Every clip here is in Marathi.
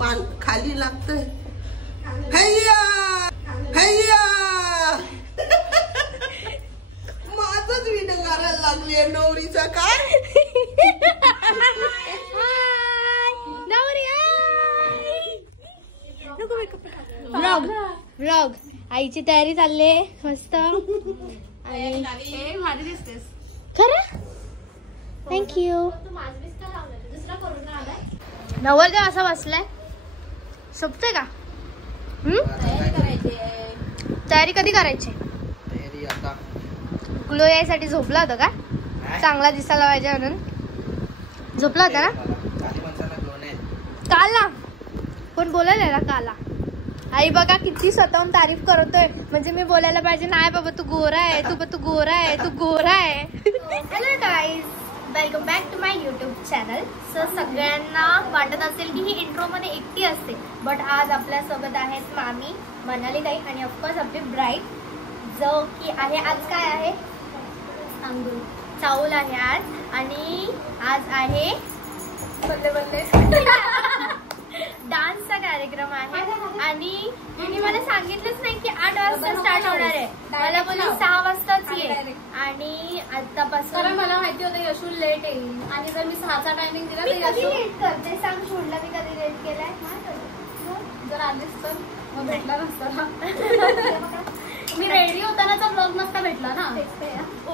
पान खाली लागतंय. हैया हैया माझंच व्हिडिओ करायला लागली नवरीचा. काय व्लॉग आईची तयारी चालली मस्त. खरं थँक्यू. नवरदेव असा बसलाय. सोपतंय का? तयारी कधी करायची? ग्लो यायसाठी झोपला होता का? चांगला दिसायला पाहिजे म्हणून झोपला होता ना? काला कोण बोलायला ना काला. आई बघा किती स्वतःहून तारीफ करतोय. म्हणजे मी बोलायला पाहिजे नाही बाबा तू गोरा आहे, तू गोरा आहे, तू गोरा आहे. Hello guys, welcome back to my YouTube channel. So सगळ्यांना वाटत असेल की ही इंट्रो मध्ये एकटी असते, बट आज आपल्या सोबत आहेत मामी, मनाली ताई आणि ऑफकोर्स आपली ब्राईड जो की आहे. आज काय आहे? चाऊल आहे आज. आणि आज आहे बल्ले बल्ले डान्सचा कार्यक्रम आहे. आणि मी मला सांगितलंच नाही की 8 वाजता स्टार्ट होणार आहे. मला बोलली 6 वाजताच ये. आणि आतापासून मला माहिती होतं यशू लेट येईल. आणि जर मी 6चा टायमिंग दिला तर यशू लेट करते. सांग सोडला मी कधी लेट केलाय? जर आलीस तर मग भेटला नसता. मी रेडी होतानाचा ब्लॉग नसता भेटला ना. ओ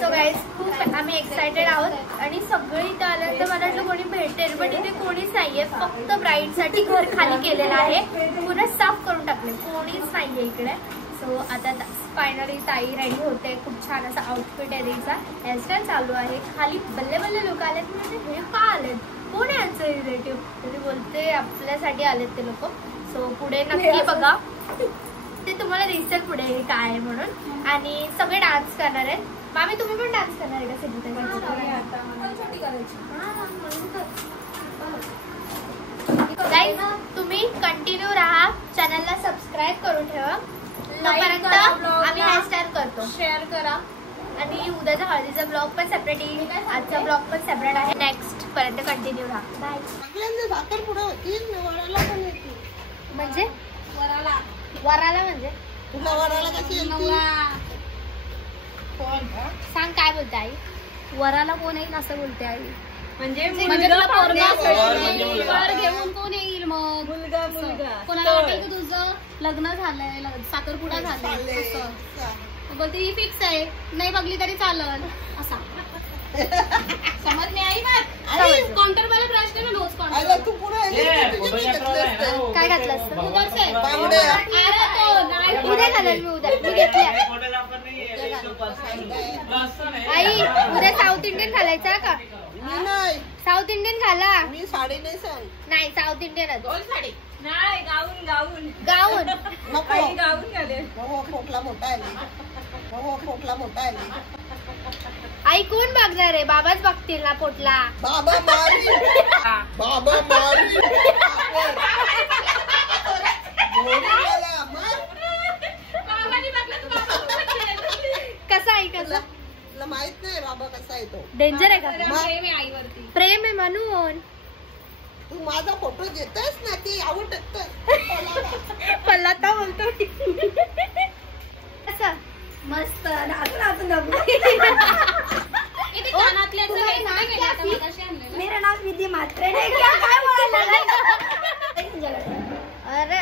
सो गाईज खूप आम्ही एक्सायटेड आहोत. आणि सगळे इथे आल्यानंतर मला वाटलं कोणी भेटेल, पण इथे कोणीच नाहीये. फक्त ब्राईडसाठी घर खाली केलेलं आहे. पुन्हा साफ करून टाकले. कोणीच नाहीये इकडे. सो आता फायनली ताई रेडी होते. खूप छान असा आउटफिट आहे तिचा. हेअरस्टाईल चालू आहे. खाली बल्ले बल्ले लोक आलेत. म्हणजे हे का आलेत? कोण आहे यांचं रिलेटिव्ह? तरी बोलते आपल्यासाठी आलेत ते लोक. सो पुढे नक्की बघा, ते तुम्हाला दिसेल पुढे काय आहे म्हणून. आणि सगळे डान्स करणार आहेत. मामी तुम्ही पण डान्स करणार आहे का? गाईज तुम्ही कंटिन्यू राहा. चॅनलला सबस्क्राईब करून ठेवा. तोपर्यंत आम्ही हेअरस्टाईल करतो. शेअर करा. आणि उद्याचा हळदीचा ब्लॉग पण सेपरेट येईल. आजचा ब्लॉग पण सेपरेट आहे. नेक्स्ट पर्यंत कंटिन्यू राहा. बाय. म्हणजे वराला म्हणजे तुला वराला कशी सांग काय बोलते आई? वराला कोण येईल असं बोलते आई. म्हणजे वर घेऊन कोण येईल? मग मुलगा कोणाला वाटेल की तुझं लग्न झालंय, साखरपुडा झालाय असं बोलते. ही फिक्स आहे, नाही बघली तरी चालल असा समज नाही. आई काउंटर वाला प्रश्न ना नोज काउंटर. तू काय घातलं असतं? उद्या घालेल मी. उद्या मी घेतली. आई उद्या साऊथ इंडियन घालायचा का? साऊथ इंडियन घाला. मी साडी नाही साऊथ इंडियनच. साडी नाही गाऊन गाऊन गाऊन नको. गाऊन घालेल. खोकला मोठा आहे. आई कोण बघणार आहे? बाबाच बघतील ना पोटला. बाबा कसा आहे? कसं माहित नाही बाबा कसा आहे तो. डेंजर आहे का? प्रेम आहे आईवरती. प्रेम आहे म्हणून. तू माझा फोटो घेतोस ना ती आवडत पल्लाता बोलतो. मस्त मेरा नाम विधी मात्रे. अरे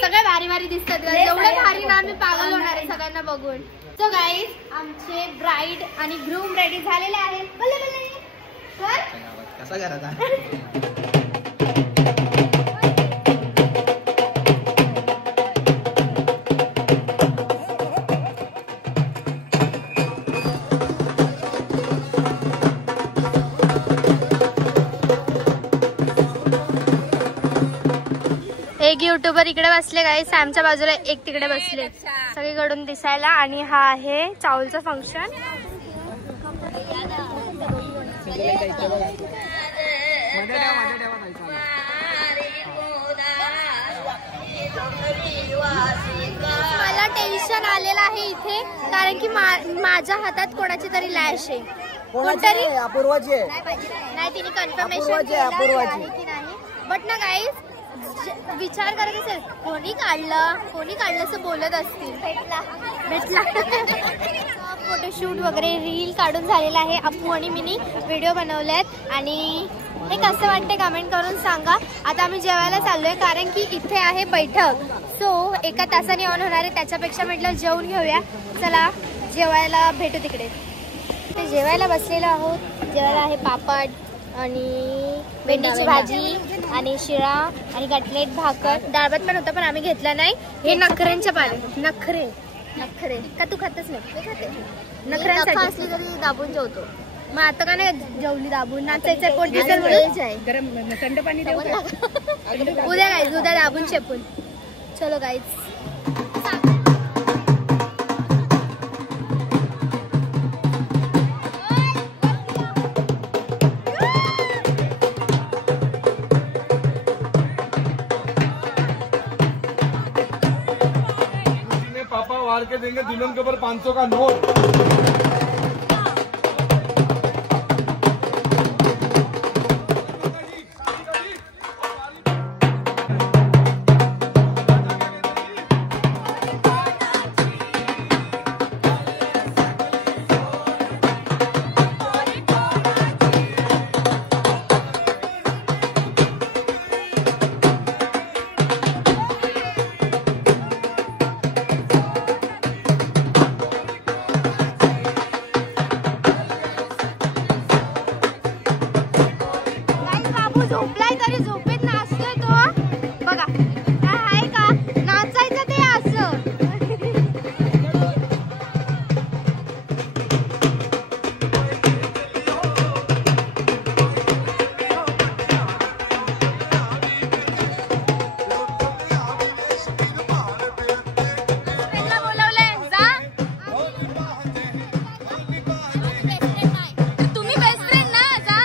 सगळे भारी भारी दिसतात. एवढं भारी ना आम्ही पागल होणार आहे सगळ्यांना बघून. सो गाईज आमचे ब्राईड आणि ग्रूम रेडी झालेले आहेत. कसा करायचा? एक युट्यूबर इकडे बसले गाईस, आमच्या बाजूला एक तिकडे बसले, सगळीकडून दिसायला. आणि हा आहे चावलचं फंक्शन. मला टेन्शन आलेलं आहे इथे, कारण की माझ्या हातात कोणाची तरी लॅश आहे. कोणतरी अपूर्वाची आहे. नाही, तिने कन्फर्मेशन अपूर्वाची. आहे की नाही. बट ना गाईज विचार करत असेल कोणी काढलं असं बोलत असतील. भेटला फोटोशूट वगैरे रील काढून झालेला आहे. अप्पू आणि मिनी व्हिडिओ बनवलेत आणि हे कसं वाटतं कमेंट करून सांगा. आता आम्ही जेवायला चाललोय कारण की इथे आहे बैठक. सो 1 तासाने ऑन होणार आहे. त्याच्यापेक्षा म्हटलं जेवून घेऊया. चला जेवायला भेटू तिकडे. ते जेवायला बसलेलो आहोत. जेवायला आहे पापड आणि भेंडीची भाजी आणि शिळा आणि कटलेट, भाकर, डाळ भात पण होता पण आम्ही घेतला नाही. हे नखऱ्यांच्या पाने नखरे का तू खातच नाही? मी खाते. नखऱ्यांसाठी असली तरी दाबून जेवतो. मग आता का नाही जेवली दाबून? नाचायचं पोट दिसेल म्हणून थंड पाणी उद्या गाईज, उद्या दाबून शेपून. चलो गाईज. पापा वार के देंगे दुल्हन के ऊपर 500 का नोट. झोपलाय तरी झोपेत नाचतोय तो. बघा काय आहे का नाचायचं ते असं. बोलवलंय जा. तुम्ही बेस्ट फ्रेंड ना. जा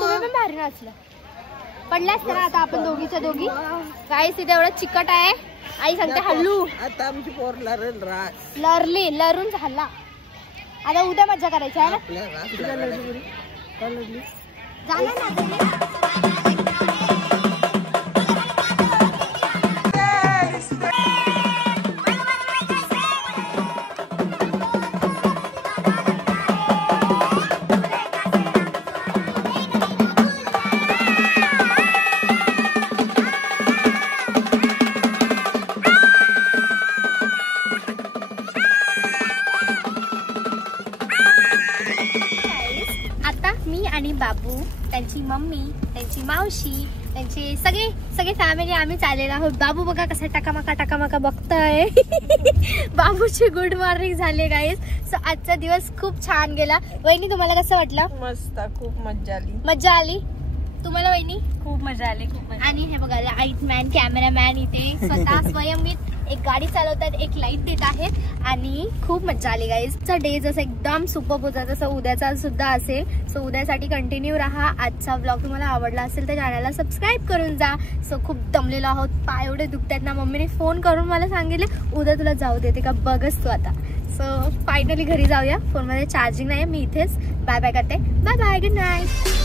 तुम्ही पण भारी नाचलं. पडल्यास तर आता आपण दोघीच्या दोघी. गाईस इथे एवढं चिकट आहे. आई सांगते हल्लू. आता आमची पोर लरून झाला. आता उद्या मजा करायची आहे ना. झाला ना. मी आणि बाबू, त्यांची मम्मी, त्यांची मावशी, त्यांची सगळे फॅमिली आम्ही चाललेलो आहोत. बाबू बघा कसा टकामका बघताय. बाबूची गुड मॉर्निंग झाली गाईस. सो आजचा दिवस खूप छान गेला. वहिनी तुम्हाला कसं वाटलं? मस्त, खूप मजा आली. तुम्हाला वहिनी? खूप मजा आली. आणि हे बघा लाईट मॅन, कॅमेरामॅन इथे स्वतः स्वयंमित एक गाडी चालवतात, एक लाईट देत आहेत आणि खूप मजा आली गाईज. डे जसं एकदम सुपर होता तसं उद्याचा सुद्धा असेल. सो उद्यासाठी कंटिन्यू राहा. आजचा ब्लॉग तुम्हाला आवडला असेल तर चॅनलला सबस्क्राईब करून जा. सो खूप दमलेलो आहोत, पाय एवढे दुखतात ना. मम्मीने फोन करून मला सांगितले उद्या तुला जाऊ देते का बघच तू आता. सो फायनली घरी जाऊया. फोनमध्ये चार्जिंग नाही, मी इथेच बाय बाय करते. Bye bye, good night.